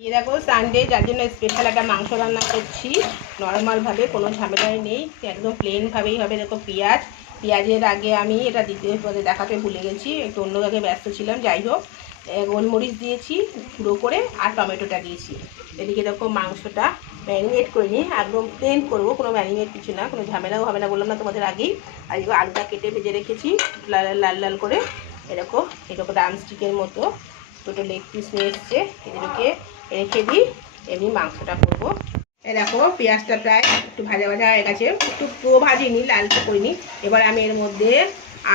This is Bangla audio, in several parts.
এই দেখো সানডে যার জন্য স্পেশাল একটা মাংস রান্না করছি। নর্মালভাবে কোনো ঝামেলাই নেই। একদম প্লেনভাবেই হবে দেখো পেঁয়াজ। পেঁয়াজের আগে আমি এটা দিতে, তোমাদের দেখাতে ভুলে গেছি। একটু অন্য জায়গায় ব্যস্ত ছিলাম, যাই হোক। গোলমরিচ দিয়েছি, গুঁড়ো করে, আর টমেটোটা দিয়েছি। এদিকে দেখো মাংসটা ম্যারিনেট করে নিই একদম প্লেন করব, কোনো ম্যারিনেট কিছু না, কোনো ঝামেলাও হবে না, বললাম না তোমাদের আগেই। আর এদিকে আলুটা কেটে ভেজে রেখেছি, লাল লাল লাল করে এরকম এরকম ড্রামস্টিকের মতো। দুটো লেগ পিস নিয়ে এসছে এদেরকে রেখে দিই, এমনি মাংসটা করব। এই দেখো, পেঁয়াজটা প্রায় একটু ভাজা ভাজা হয়ে গেছে, একটু পুরো ভাজিনি লালচে করিনি। এবার আমি এর মধ্যে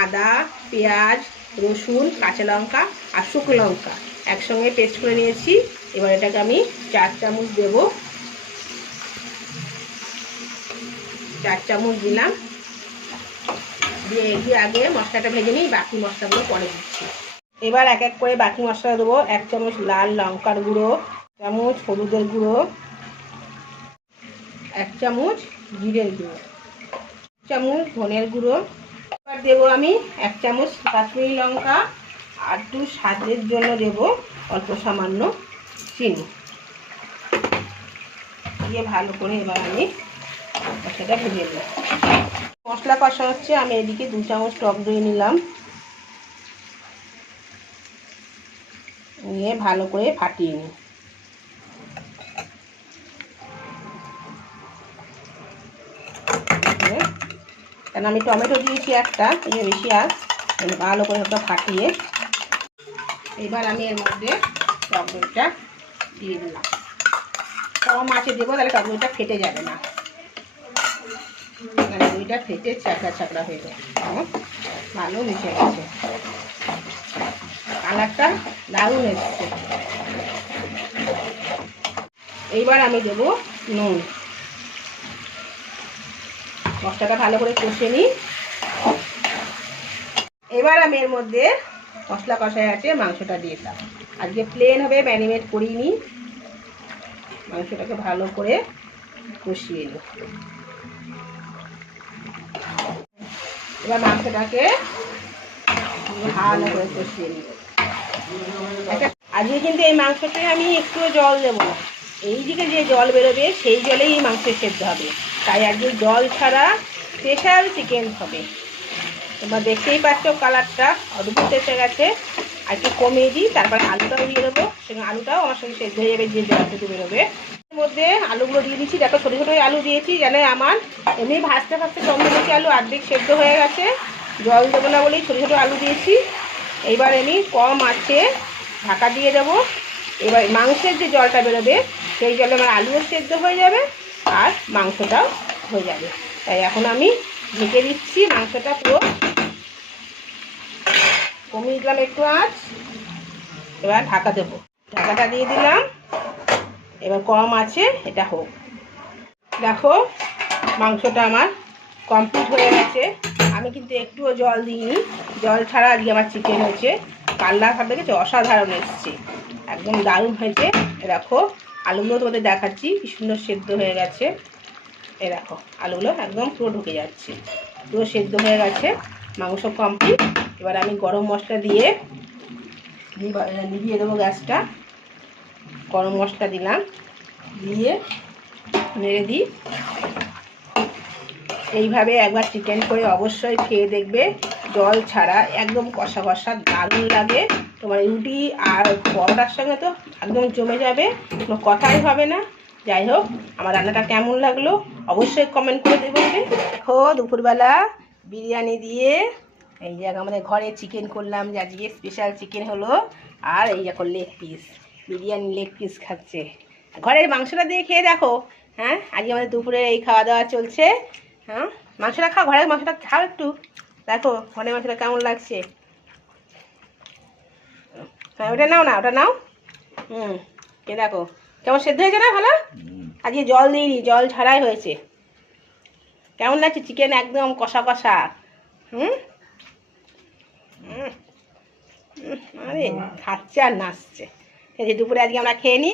আদা, পেঁয়াজ, রসুন, কাঁচা লঙ্কা আর শুকনো লঙ্কা একসঙ্গে পেস্ট করে নিয়েছি। এবার এটাকে আমি চার চামচ দেবো। চার চামচ দিলাম। দিয়ে আগে মশলাটা ভেজে নিই, বাকি মশলাগুলো পরে দিচ্ছি। এবার এক এক করে বাকি মশলা দেবো। এক চামচ লাল লঙ্কার গুঁড়ো চামচ হলুদের গুঁড়ো, এক চামচ জিরের গুঁড়ো চামচ ধনের গুঁড়ো। এবার দেবো আমি এক চামচ কাশ্মীরি লঙ্কা, আর একটু স্বাদের জন্য দেব অল্প সামান্য চিনি। দিয়ে ভালো করে এবার আমি মশলাটা ভেজে দেবো মশলা কষা হচ্ছে, আমি এদিকে দু চামচ টক দই নিলাম। নিয়ে ভালো করে ফাটিয়ে নিই। কারণ আমি টমেটো দিয়েছি একটা, এই বেশি আর ভালো করে ওটা ফাটিয়ে। এবার আমি এর মধ্যে টক দিয়ে দিলাম। কম মাছে দেবো, তাহলে টক ফেটে যাবে না। মানে দইটা ফেটে চাকড়া চাকড়া হয়ে যাবে? ভালো মিশে গেছে। কালারটা দারুণ এসছে। এইবার আমি দেবো নুন। মশলাটা ভালো করে কষে নিই। এবার আমি এর মধ্যে মশলা কষায় আছে মাংসটা দিয়ে দিলাম। আজকে প্লেন হবে ম্যারিনেট করিনি। মাংসটাকে ভালো করে কষিয়ে নিই। এবার মাংসটাকে ভালো করে কষিয়ে নিই। আজকে কিন্তু এই মাংসতে আমি একটু জল দেবো না। এই দিকে যে জল বেরোবে, সেই জলেই এই মাংস সেদ্ধ হবে। তাই আজকে জল ছাড়া স্পেশাল চিকেন হবে। তোমরা দেখতেই পাচ্ছ কালারটা, অদ্ভুত এসে গেছে। আর একটু কমিয়ে দিই, তারপরে আলুটাও দিয়ে দেবো। সেখানে আলুটাও আমার সঙ্গে সেদ্ধ হয়ে যাবে, যে জলটুকু বেরোবে। এর মধ্যে আলুগুলো দিয়ে দিচ্ছি। দেখো, ছোটো ছোটো আলু দিয়েছি জানে আমার এমনি ভাজতে ভাজতে দিয়েছি আলু অর্ধেক সেদ্ধ হয়ে গেছে। জল দেবো না বলেই ছোটো ছোটো আলু দিয়েছি। এইবার আমি কম আছে ঢাকা দিয়ে দেবো। এবার মাংসের যে জলটা বেরোবে, সেই জলে আমার আলুও সেদ্ধ হয়ে যাবে আর মাংসটাও হয়ে যাবে। তাই এখন আমি ঢেকে দিচ্ছি মাংসটা পুরো। কমিয়ে দিলাম একটু আঁচ। এবার ঢাকা দেবো। ঢাকাটা দিয়ে দিলাম। এবার কম আছে, এটা হোক। দেখো, মাংসটা আমার কমপ্লিট হয়ে গেছে। আমি কিন্তু একটুও জল দিইনি। জল ছাড়া আজকে আমার চিকেন হয়েছে। কাল্লা খাবে গেছে অসাধারণ এসছে। একদম দারুণ হয়েছে। দেখো, আলুগুলো তোমাদের দেখাচ্ছি, কি সুন্দর সেদ্ধ হয়ে গেছে। এ দেখো, আলুগুলো একদম পুরো ঢুকে যাচ্ছে। পুরো সেদ্ধ হয়ে গেছে, মাংস কমপ্লিট এবার আমি গরম মশলা দিয়ে নিভিয়ে দেবো গ্যাসটা। গরম মশলা দিলাম, দিয়ে নেড়ে দিই। এইভাবে একবার চিকেন করে অবশ্যই খেয়ে দেখবে। জল ছাড়া একদম কষা কষা দারুণ লাগে। তোমার রুটি আর পরোটার সঙ্গে তো একদম জমে যাবে, কোনো কথাই হবে না। যাই হোক, আমার রান্নাটা কেমন লাগল অবশ্যই কমেন্ট করে দেবো দেখো, দুপুরবেলা বিরিয়ানি দিয়ে এই যে আমাদের ঘরে চিকেন করলাম, যে আজকে স্পেশাল চিকেন হলো। আর এই এখন leg piece biryani leg piece খাচ্ছে। ঘরের মাংসটা দিয়ে খেয়ে দেখো হ্যাঁ? আজকে আমাদের দুপুরে এই খাওয়া দাওয়া চলছে হ্যাঁ? মাংসটা খাও, ঘরের মাংসটা খাও একটু। দেখো ঘরের মাংসটা কেমন লাগছে? হ্যাঁ ওটা নাও না ওটা নাও। হুম কে দেখো কেমন সেদ্ধ হয়েছে না ভালো? আজকে জল দিইনি জল ছাড়াই হয়েছে। কেমন লাগছে চিকেন একদম কষা কষা? হুম? হুম, হুম, আরে খাচ্ছে আর নাচছে। এই যে দুপুরে আজকে আমরা খেয়ে নিই